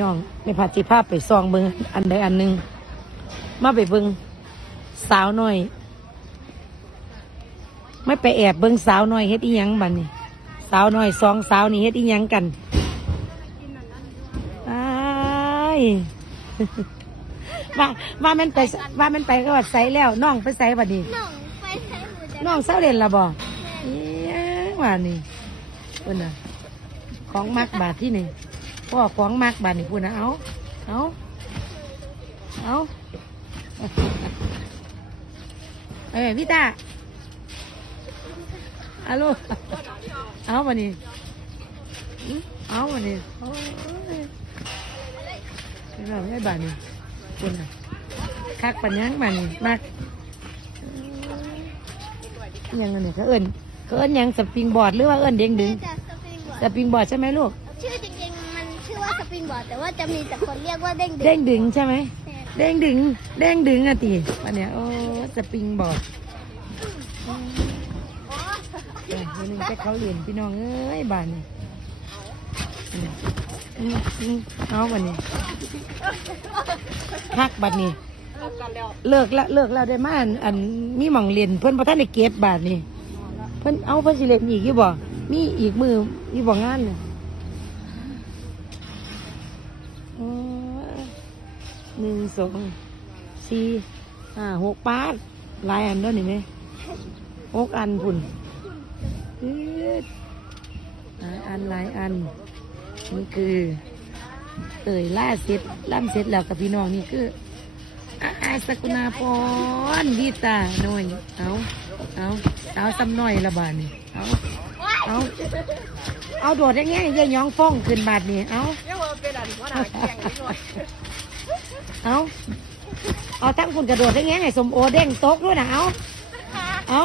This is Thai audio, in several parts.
น้องในพาจิภาพไปซองเบิงอันใดอันหนึ่งมาไปเบิงสาวน้อย ไม่ไปแอบเบิงสาวน้อยเฮ็ดอีหยังบัดนี่สาวน้อยสองสาวนี่เฮ็ดอีหยังกันอ้ายว่าว่ามันไปว่ามันไปก็วัดใสแล้วน้องไปใสบัดนี้น้องไปใช้หูจะน้องเศร้าเด่นละบ่เอ๊ะว่านี่พุ่นน่ะของมักบาทที่นี่ พ่อของมักบาทนี่พุ่นน่ะเอาเอาเอาเอ้ยวิตาฮัลโหลเอามานี่อื้อเอามานี่โอ้ยนี่เราไม่บาทนี่พุ่นน่ะคักปัญญังบาทนี่มักอิหยังอันนี้เขาเอิญเขาเอิญยังสปริงบอร์ดหรือว่าเอิญเด้งดึงจะสปริงบอสร์ดปริงบอร์ดใช่ไหมลูก ปริงบอร์ดแต่ว่าจะมีแต่คนเรียกว่าเด้งดึงเด้งดึงใช่ไหมแต่เด้งดึงเด้งดึงอะตีวันเนี้ยโอ้สปริงบอร์ดเออวันนึงไปเขาเรียนพี่น้องเอ้ยบ้านนี่นี่อืมอืมเอาวันนี้พักบัดนี้ เลิกละเลิกแล้วได้มาอันอันมีหม่องเรียนเพิ่นพอท่านได้เก็บบาทนี่เพิ่นเอาเพิ่นสิเล่นอีกอยู่บ่มีอีกมือมีบ่งานเนี่ย อ๋อ หนึ่งสองสี่ห้าหกปาดลายอันด้วยนี่ไหมหกอันพุ่นอืดหลายอันหลายอันนี่คือเตยล่าเสร็จล่ำเสร็จแล้วกับพี่น้องนี่คืออาอาสกุณาพรดีตาหน่อยเอาเอาเอาซ้ำหน่อยละบาทนี่เอาเอาเอาโดดได้ไงยายย้องฟ้องขึ้นบาทนี่เอาเอา เอาเอาตั้งคุณกระโดดได้ไงให้สมโอเด้งตกด้วยนะเอาเอา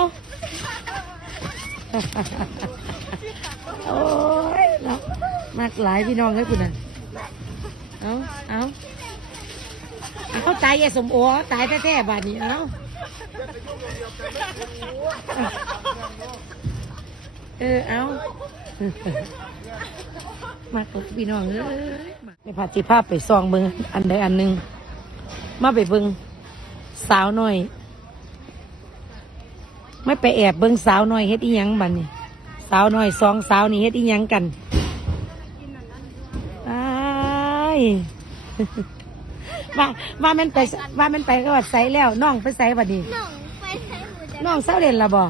โอ้ยเนาะมากหลายพี่น้องเลยคุณน่ะเอาเอาเอาตายยายสมโอตายแท้ๆบาดนี้เอาเออเอามากเลยพี่น้องเอ้ยในพาจิภาพไปซองเบิงอันใดอันหนึ่ง มาไปเบิงสาวน้อย ไม่ไปแอบเบิงสาวน้อยเฮ็ดอีหยังบัดนี่สาวน้อยสองสาวนี่เฮ็ดอีหยังกันอ้ายว่าว่ามันไปว่ามันไปก็วัดใสแล้วน้องไปใสบัดนี้น้องไปใช้หูจะน้องเศร้าเด่นละบ่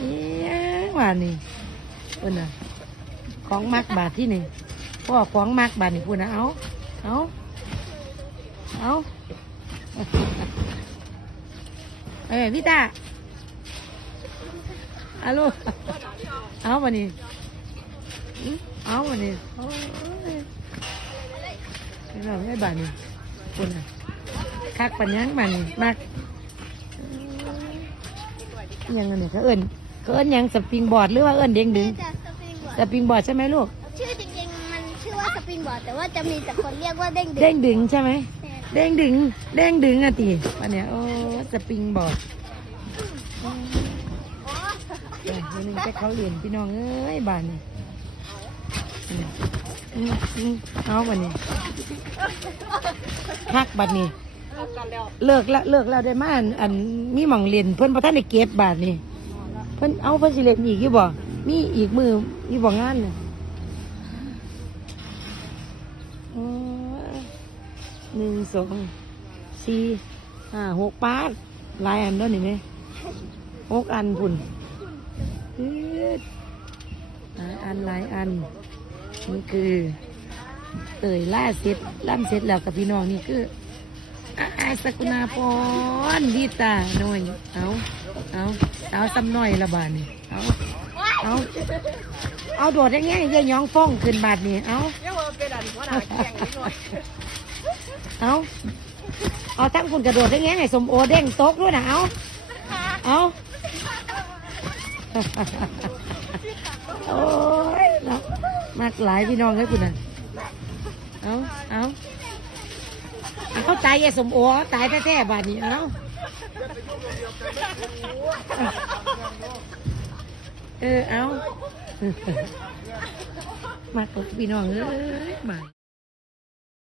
เอ๊ะว่านี่เพิ่นน่ะของมักบาทที่นี่พ่อของมักบาทนี่พูดนะเอาเอาเอา เอ้ยพี่ตาฮัลโหลเอามานี่อื้อเอามานี่โอ้ยนี่เราไม่บาทนี่พูดนะคักปัญญังบาทนี่มักอิหยังอันนี้เขาเอิญเขาเอิญหยังสปริงบอร์ดหรือว่าเอิญเด้งดึงจะสปริงบอร์สดปริงบอร์ดใช่ไหมลูกชื่อจริงๆมันชื่อว่าสปริงบอร์ดแต่ว่าจะมีแต่คนเรียกว่าเด้งดึงเด้งดึงใช่ไหม แต่เด้งดึงเด้งดึงอะตีวันเนี้ยโอ้สปริงบอร์ดวันหนึงไปเขาเรียนพี่น้องเอ้ยบ้านนี่อืมอืมอืมเอาบันนี้พักบัดนี้ เลิกละเลิกแล้วได้มาอันมีหม่องเรียนเพิ่อนพอท่านได้เก็บบาทนี่เพิ่อนเอาเพิ่อนสิเล่นอีกยู่บ่มีอีกมือมี่บ่งานเนี่ยโอ้ย หนึ่งสองสี่ห้าหกปาดลายอันด้วยนี่ไหมหกอันพุ่นหลายอันหลายอันนี่คือเตยล่าเสร็จล่ำเสร็จแล้วกับพี่น้องนี่คืออาอสกุณาพรดีตาหน่อยเอาเอาเอาซ้ำหน่อยละบาทนี่เอาเอาเอาโดดได้ไงยายย้องฟ้องขึ้นบาทนี่เอา เอาเอาตั้งคุณกระโดดได้ไงให้สมโอเด้งโต๊กด้วยนะเอาเอาโอ้ยมากหลายพี่น้องเลยคุณน่ะเอาเอาเขาตายยายสมโอตายแท้ๆบาดนี้เอาเออเอามากพี่น้องเอ้ยมา